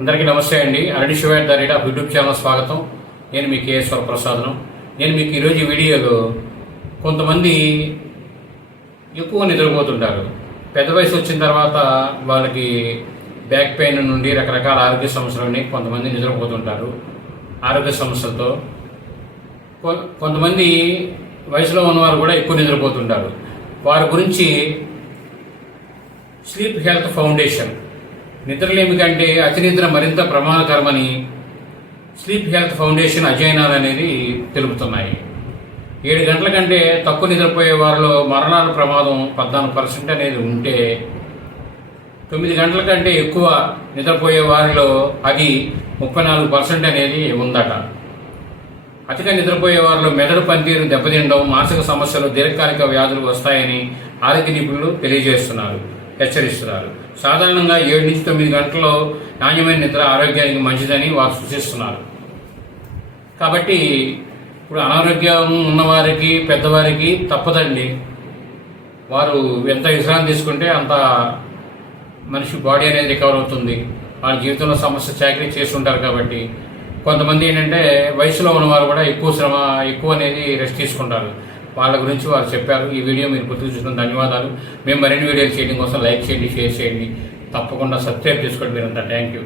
అందరికీ నమస్తే అండి. అరణి శివాయర్ ద రేట్ ఆఫ్ యూట్యూబ్ ఛానల్ స్వాగతం. నేను మీ కేఎస్వర ప్రసాదం. నేను మీకు ఈరోజు ఈ వీడియోలో కొంతమంది ఎక్కువ నిద్రపోతుంటారు. పెద్ద వయసు వచ్చిన తర్వాత వాళ్ళకి బ్యాక్ పెయిన్ నుండి రకరకాల ఆరోగ్య సమస్యలని కొంతమంది నిద్రపోతుంటారు. ఆరోగ్య సమస్యలతో కొంతమంది వయసులో ఉన్నవారు కూడా ఎక్కువ నిద్రపోతుంటారు. వారి గురించి స్లీప్ హెల్త్ ఫౌండేషన్ నిద్రలేమి కంటే అతి నిద్ర మరింత ప్రమాదకరమని స్లీప్ హెల్త్ ఫౌండేషన్ అధ్యయనాలు అనేది తెలుపుతున్నాయి. 7 గంటల కంటే తక్కువ నిద్రపోయే వారిలో మరణాల ప్రమాదం 14% అనేది ఉంటే 9 గంటల కంటే ఎక్కువ నిద్రపోయే వారిలో అది 34% అనేది ఉందట. అతిగా నిద్రపోయే వారిలో మెదడు పనితీరు దెబ్బతినడం, మానసిక సమస్యలు, దీర్ఘకాలిక వ్యాధులు వస్తాయని ఆరోగ్య నిపుణులు హెచ్చరిస్తున్నారు. సాధారణంగా 7 నుంచి 9 గంటల్లో నాణ్యమైన నిద్ర ఆరోగ్యానికి మంచిదని వారు సూచిస్తున్నారు. కాబట్టి ఇప్పుడు అనారోగ్యం ఉన్నవారికి, పెద్దవారికి తప్పదండి. వారు ఎంత విశ్రాంతి తీసుకుంటే అంత మనిషి బాడీ అనేది రికవర్ అవుతుంది. వాళ్ళ జీవితంలో సమస్య చాకరీ చేస్తుంటారు. కాబట్టి కొంతమంది ఏంటంటే వయసులో ఉన్నవారు కూడా ఎక్కువ అనేది రెస్ట్ తీసుకుంటారు. వాళ్ళ గురించి వారు చెప్పారు. ఈ వీడియో మీరు పూర్తిగా చూసిన ధన్యవాదాలు. మేము మరిన్ని వీడియోలు చేయడం కోసం లైక్ చేయండి, షేర్ చేయండి, తప్పకుండా సబ్స్క్రైబ్ చేసుకోండి. మీరంతా థ్యాంక్ యూ.